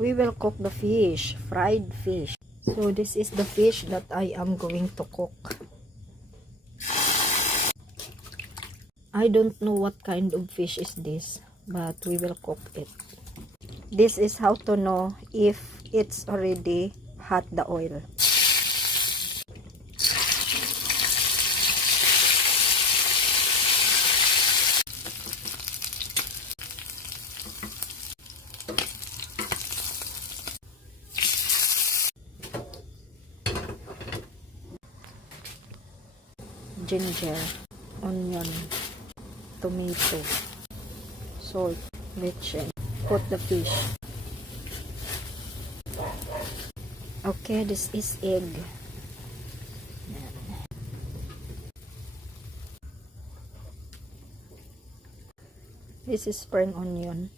we will cook the fish, fried fish. So this is the fish that I am going to cook. I don't know what kind of fish is this, but we will cook it. This is how to know if it's already hot, the oil. Ginger, onion, tomato, salt, leche. Put the fish. Okay, this is egg. This is spring onion.